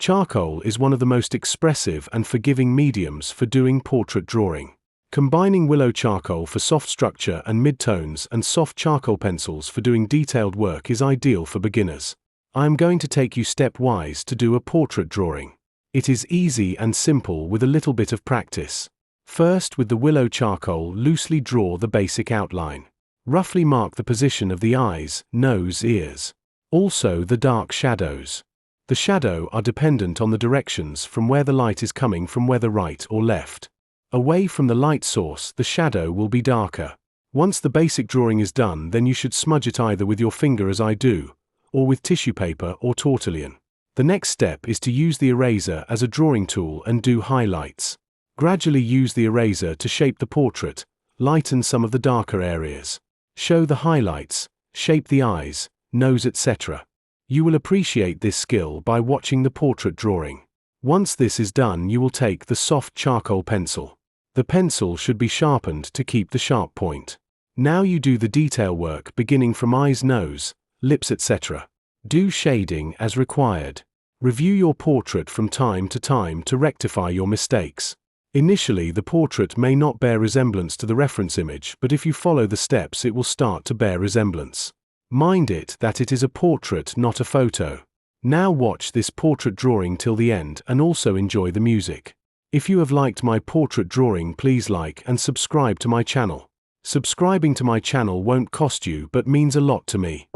Charcoal is one of the most expressive and forgiving mediums for doing portrait drawing. Combining willow charcoal for soft structure and mid-tones and soft charcoal pencils for doing detailed work is ideal for beginners. I am going to take you stepwise to do a portrait drawing. It is easy and simple with a little bit of practice. First, with the willow charcoal, loosely draw the basic outline. Roughly mark the position of the eyes, nose, ears. Also the dark shadows. The shadow are dependent on the directions from where the light is coming from, whether right or left. Away from the light source, the shadow will be darker. Once the basic drawing is done, then you should smudge it either with your finger as I do, or with tissue paper or tortillon. The next step is to use the eraser as a drawing tool and do highlights. Gradually use the eraser to shape the portrait, lighten some of the darker areas. Show the highlights, shape the eyes, nose, etc. You will appreciate this skill by watching the portrait drawing. Once this is done, you will take the soft charcoal pencil. The pencil should be sharpened to keep the sharp point. Now you do the detail work beginning from eyes, nose, lips, etc. Do shading as required. Review your portrait from time to rectify your mistakes. Initially, the portrait may not bear resemblance to the reference image, but if you follow the steps, it will start to bear resemblance. Mind it that it is a portrait, not a photo. Now watch this portrait drawing till the end and also enjoy the music. If you have liked my portrait drawing, please like and subscribe to my channel. Subscribing to my channel won't cost you but means a lot to me.